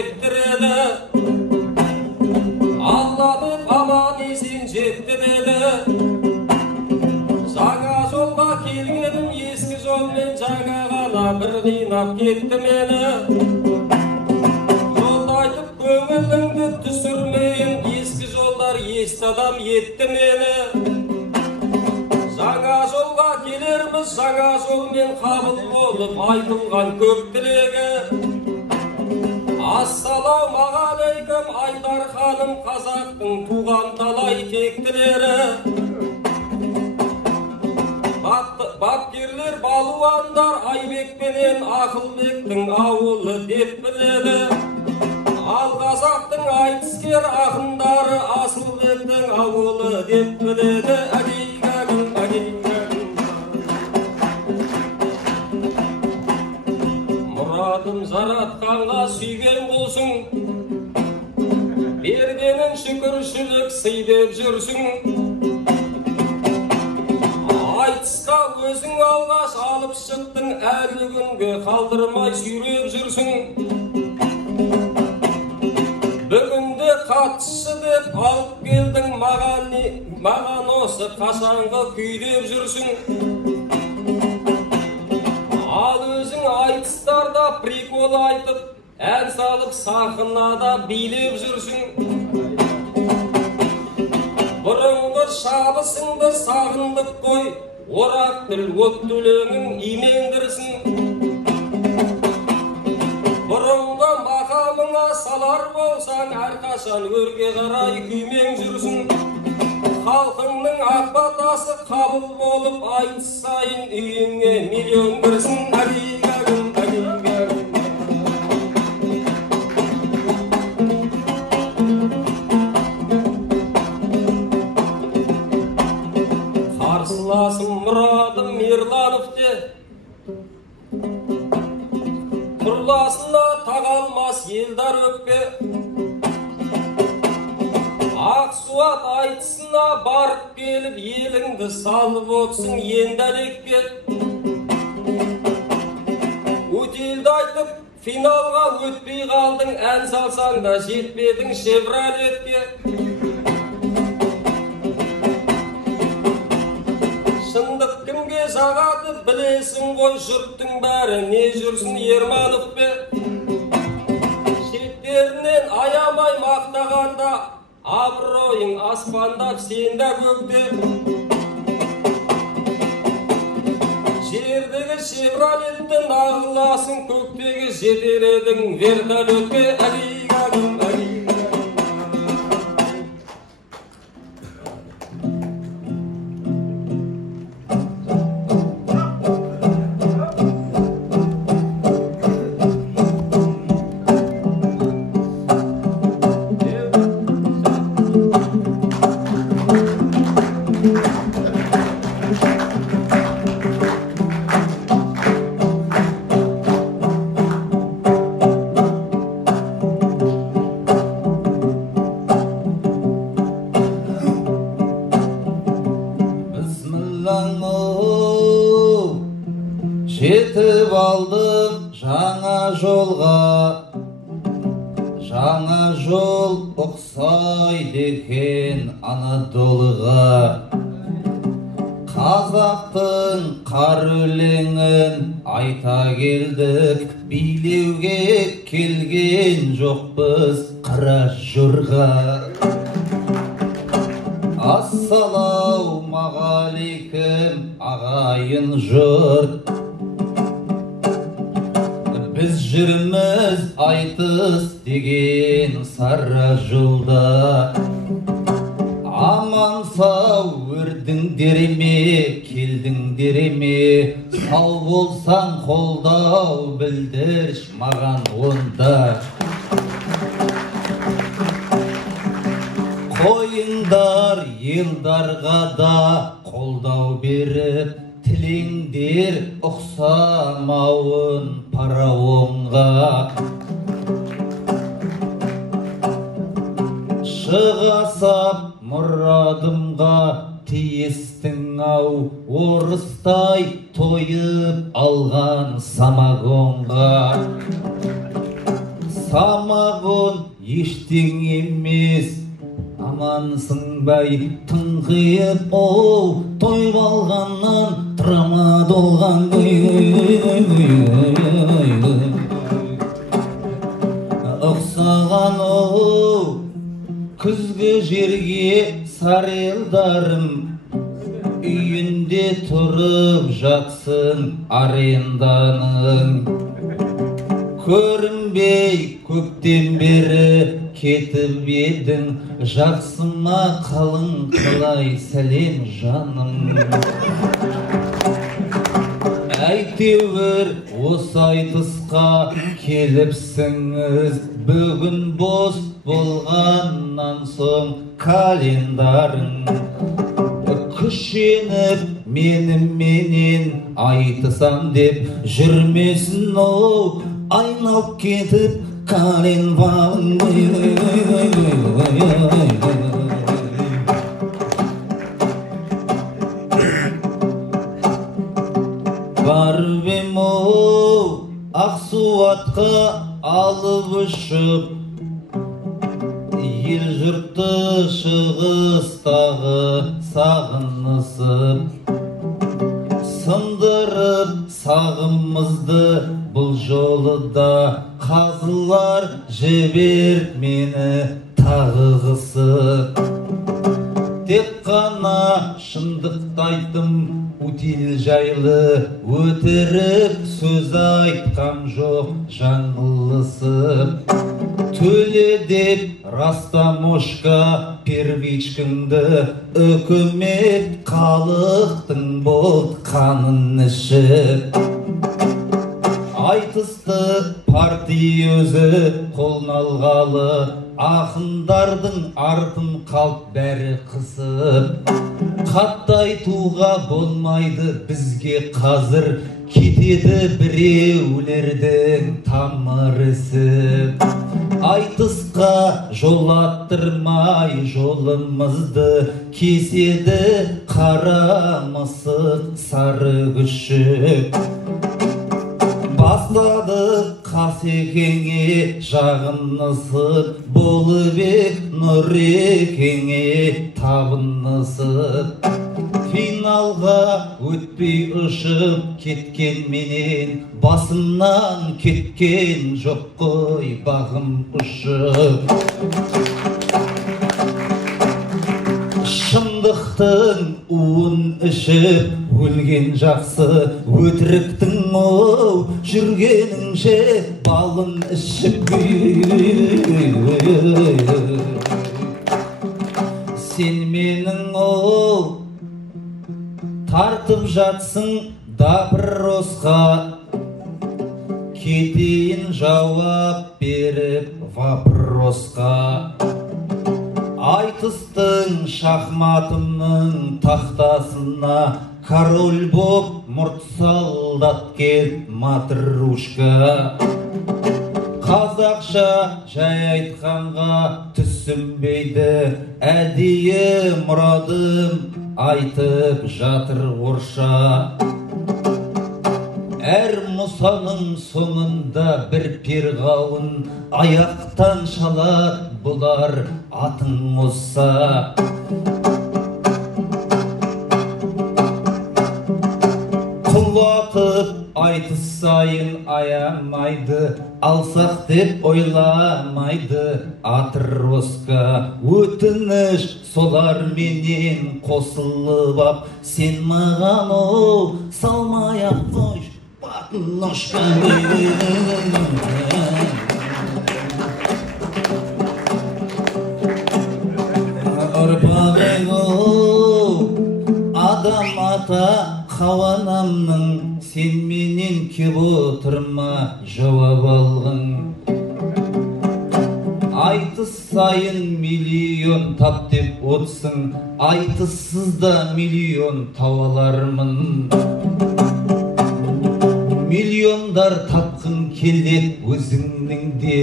еттіреді, Алланып аман есен жетті деді. Жаңа жолға келгенім ескі жолмен жаңа ғана бір қинап кетті мені. Жолда айтып көңіліңді түсірмейін, ескі жолдар есті адам етті мені. Жаңа жолға келерміз, жаңа жолмен қабыл болып айтылған көп тілегі. Ассалаумағалейкум Айдар ханым, қазақтың туған талай тектілері. Бапкерлер, балуандар Айбекпенен Ақылбектің ауылы деп біледі. Ал қазақтың айтыскер ақындары Асылбектің ауылы деп біледі. Мұрадым жаратқанға сүйген болсын, бергенін шүкіршілік сый деп жүрсің. Айтысқа өзің алғаш алып шықтың, әлі күнге қалдырмай сүйреп жүрсің. Бүгінде қатысшы деп алып келдің, маған осы қашанғы күй деп жүрсің. Ал өзің айтыстарда прикол айтып, ән салып сахнада билеп жүрсің. Бұрынғы шабысыңды сағындық қой, орақ тіл от төлеңің имендірсің. Бұрынғы мақамыңа салар болсаң, әрқашан өрге қарай күймен жүрсің. Халқыңның ақ батасы қабыл болып, айтыс сайын үйіңе миллион кірсін. Қарсыласым Мұрадым Мерлановте, тұрласына тағалмас елдар өкпе. Ақсуат айтысына барып келіп, еліңді салып отсың енді әлекке. Өтелді айтып, финалға өтпей қалдың, ән салсаң да жетпедің Шевролетке. Шындық кімге жағады білесің ғой, жұрттың бәрі не жүрсін Ермановпе. Шеттерінен аямай мақтағанда, абыройың аспандап сенде көкте. Жердегі Шевролеттен ағыласын, көктегі жетер едің вертолетке. Жетіп алдым жаңа жолға, жаңа жол ұқсайды екен Анадолыға. Қазақтың қар өлеңін айта келдік, билеуге келген жоқпыз қара жорға. Ассалаумағалейкум ағайын жұрт, біз жүрміз айтыс деген сара жолда. Аман сау өрдіңдер ме, келдіңдер ме, сау болсаң қолдау білдірш маған онда. Қойыңдар елдарға да қолдау беріп, тілеңдер ұқсамауын парауынға. Шығасап мұрадымға тиістің ау, орыстай тойып алған самогонға. самағын ештең емес, амансың бай тыңқиып, оу, тойып алғаннан тұрамады олған ұқсаған, оу, күзгі жерге сарелдарым, үйінде тұрып жатсың аренданың. Көрінбей көптен бері кетіп едің, жақсыма қалың қалай сәлем жаным. Әйтеуір осы айтысқа келіпсіңіз, бүгін бос болғаннан соң календарың. Күшеніп меніменен айтысам деп жүрмесін, оу, айналып кетіп календарың. Барып ем, оу, Ақсуатқа алып ұшып, ел жұртты шығыстағы сағынысып, сындырып сағымызды бұл жолы да қазылар жібер мені тағығысып. Тек қана шындықты айттым, утил жайлы өтірік сөз айтқам жоқ жаңылысып. Төле деп растамошка первичкіңді, үкімет халықтың болды қанын ішіп. Айтысты партия өзі қолына алғалы, ақындардың артын қалт бәрі қысып. Қатты айтуға болмайды бізге қазір, кетеді біреулердің тамырысып. Айтысқа жол аттырмай жолымызды кеседі қара мысық сары күшік. Бастады Қасекеңе жағынысып, Болыбек Нұрекеңе табынысып. Финалға өтпей ұшып кеткен менен, басымнан кеткен жоқ қой бағым ұшып. Шындықтың уын ішіп өлген жақсы, өтіріктің, оу, жүргеніңше балын ішіп. Сен менің, оу, тартып жатсың допросқа, кетейін жауап беріп вопросқа. Айтыстың шахматының тақтасына король боп мұрт солдат кел матрушка. Қазақша жай айтқанға түсінбейді, әдейі мұрадым айтып жатыр орша. Әр мұсаның соңында бір перғауын, аяқтан шалат бұлар атың мұса. Құлатып айтыс сайын аямайды, алсақ деп ойламайды атроска. Өтініш солар менен қосылып ап, сен маған, оу, салмай-ақ қойш ножка. Ұрпағың, оу, адам ата қауанамның, сен менен кеп отырма жауап алғың. Айтыс сайын миллион тап деп отсың, айтыссыз да миллион тауалармын. Миллиондар тапқын келдет өзіңнің де,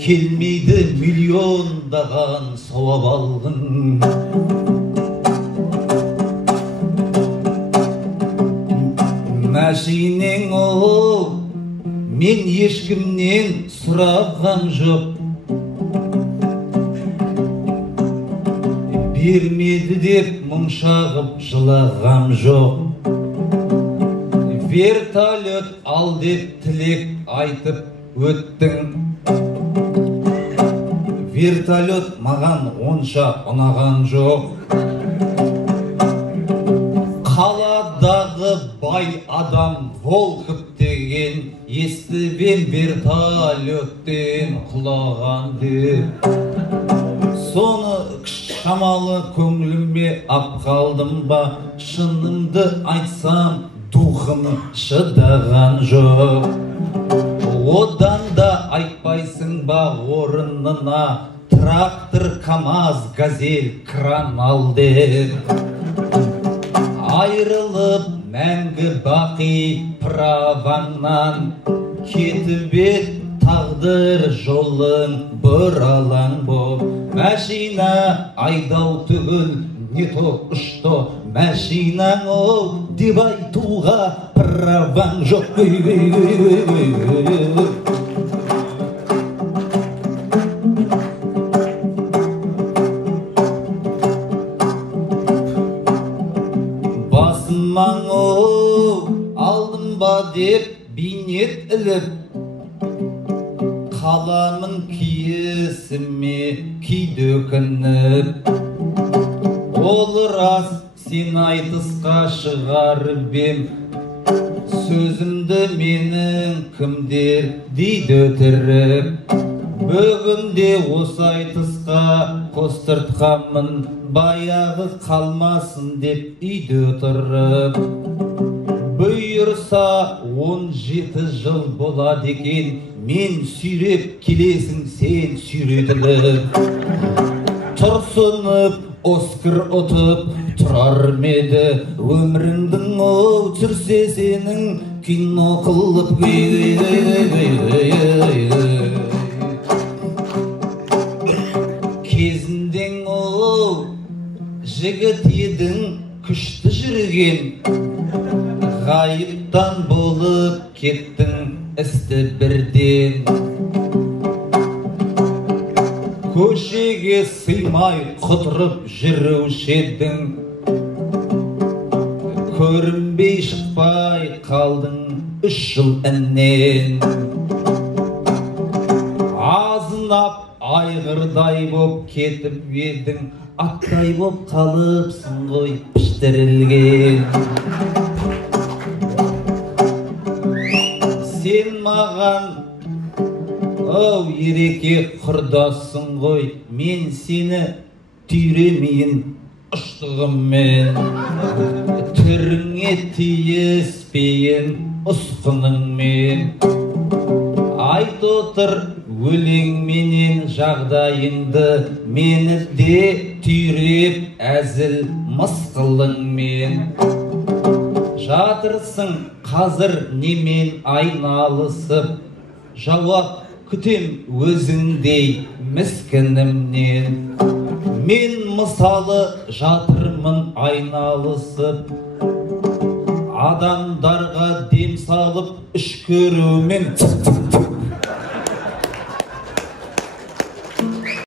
келмейді миллиондаған сауап алғын. Мәшинең, оу, мен ешкімнен сұрағам жоқ, бермеді деп мұң шағып жылағам жоқ. Вертолет ал деп тілек айтып өттің, вертолет маған онша ұнаған жоқ. Қаладағы бай адам Волков деген естіп вертолеттен құлаған деп. Соны шамалы көңіліме ап қалдым ба, шынымды айтсам духым шыдаған жоқ. Одан да айтпайсың ба орынына, трактор, КамАЗ, газель, кран ал деп. Айрылып мәңгі бақи праваңнан, кетіп тағдыр жолың бұралаң боп. Мәшина айдау түгіл, не то ұшто мәшинаң ол деп айтуға праваң жоқ. Басымаң ол алдым ба деп бейнет іліп, қаламын киесіме кейде өкініп. Ол рас, сен айтысқа шығарып ем, сөзімді менің кімдер дейді өтіріп. Бүгінде осы айтысқа қостыртқанмын, баяғы қалмасын деп үйде отырып. Бұйырса 17 жыл болады екен, мен сүйреп келесің сен сүйретіліп. Тұрсынып Оскар ұтып тұрар меді, өміріңдің ол түсірсе сенің кино қылып. Кезінден ол жігіт едің күшті жүрген, ғайыптан болып кеттің істі бірден. Көшеге сыймай құтырып жүруші едің, көрінбей шықпай қалдың 3 жыл іннен. Азынап айғырдай боп кетіп едің, аттай боп қалыпсың ғой піштірілген. Сен маған оу ереке құрдассың ғой, мен сені түйремейін ұштығыммен. Түріңе тиіспейін ұсқыныңмен. Айт отыр өлеңменен жағдайыңды, мені де түйреп әзіл мысқылыңмен. Жатырсың қазір немен айналысып, жауап күтем өзіңдей міскінімнен. Мен мысалы жатырмын айналысып, адамдарға дем салып үш көрумен.